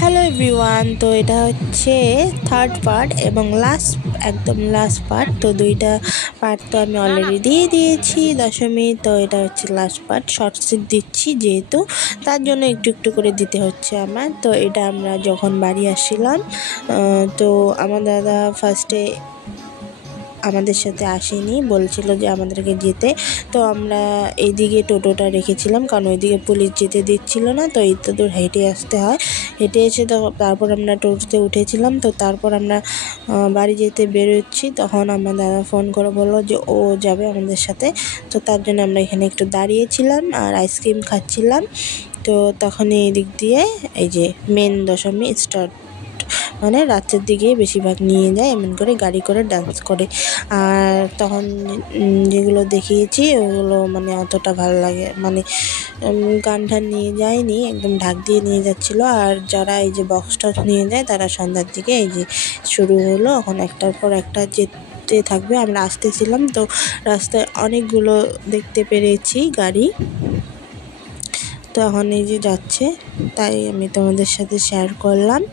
Hello everyone, তো এটা হচ্ছে থার্ড পার্ট এবং একদম লাস্ট পার্ট। তো দুইটা পার্ট তো আমি অলরেডি দিয়ে দিয়েছি দশমী। তো এটা হচ্ছে লাস্ট পার্ট, শর্টস দিচ্ছি যেহেতু, তার জন্য একটু একটু করে দিতে হচ্ছে আমার। তো এটা আমরা যখন বাড়ি আসছিলাম, তো আমার দাদা ফার্স্টে আমাদের সাথে আসেনি, বলছিল যে আমাদেরকে যেতে। তো আমরা এইদিকে টোটোটা রেখেছিলাম, কারণ ওইদিকে পুলিশ যেতে দিচ্ছিল না। তো এই তো দূর হেঁটে আসতে হয়, হেঁটে এসে তো তারপর আমরা টোটোতে উঠেছিলাম। তো তারপর আমরা বাড়ি যেতে বেরোচ্ছি, তখন আমার দাদা ফোন করে বললো যে ও যাবে আমাদের সাথে। তো তার জন্য আমরা এখানে একটু দাঁড়িয়েছিলাম আর আইসক্রিম খাচ্ছিলাম। তো তখনই এই দিক দিয়ে এই যে মেন দশমী স্টার্ট, মানে রাত্রের দিকে বেশিরভাগ নিয়ে যায়, এমন করে গাড়ি করে ডান্স করে। আর তখন যেগুলো দেখিয়েছি ওগুলো মানে অতটা ভালো লাগে, মানে গান টান নিয়ে যায়নি, একদম ঢাক দিয়ে নিয়ে যাচ্ছিলো। আর যারা এই যে বক্স টক্স নিয়ে যায় তারা সন্ধ্যার দিকে এই যে শুরু হলো, এখন একটার পর একটা যেতে থাকবে। আমরা আসতেছিলাম, তো রাস্তায় অনেকগুলো দেখতে পেরেছি গাড়ি। তো এখন এই যে যাচ্ছে, তাই আমি তোমাদের সাথে শেয়ার করলাম।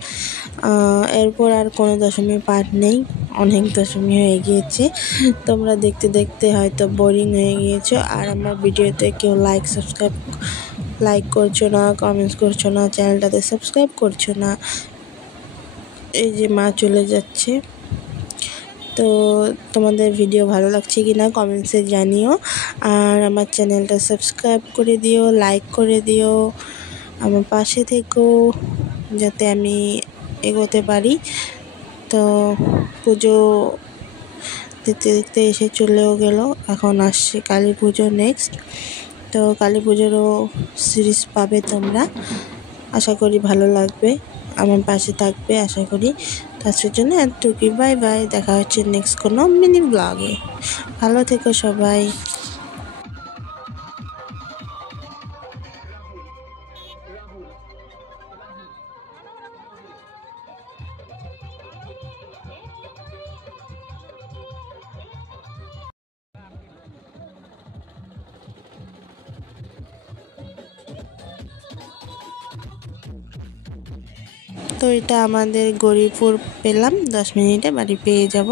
এরপর আর কোনো দশমী পার্ট নেই, অনেক দশমী হয়ে গিয়েছে। তোমরা দেখতে দেখতে হয়তো বোরিং হয়ে গিয়েছো। আর আমার ভিডিওতে কেউ লাইক করছো না, কমেন্টস করছো না, চ্যানেলটাতে সাবস্ক্রাইব করছো না। এই যে মা চলে যাচ্ছে। তো তোমাদের ভিডিও ভালো লাগছে কি না কমেন্টসে জানিও। আর আমার চ্যানেলটা সাবস্ক্রাইব করে দিও, লাইক করে দিও, আমার পাশে থেকো যাতে আমি এগোতে পারি। তো পুজো দেখতে দেখতে এসে চলেও গেল, এখন আসছে কালী পুজো নেক্সট। তো কালী পুজোরও সিরিজ পাবে তোমরা, আশা করি ভালো লাগবে, আমার পাশে থাকবে আশা করি। তার জন্য এতটুকুই, বাই বাই, দেখা হচ্ছে নেক্সট কোনো মিনি ব্লগে। ভালো থেকো সবাই। তো এটা আমাদের গৌরীপুর পেলাম, 10 মিনিটে বাড়ি পেয়ে যাব।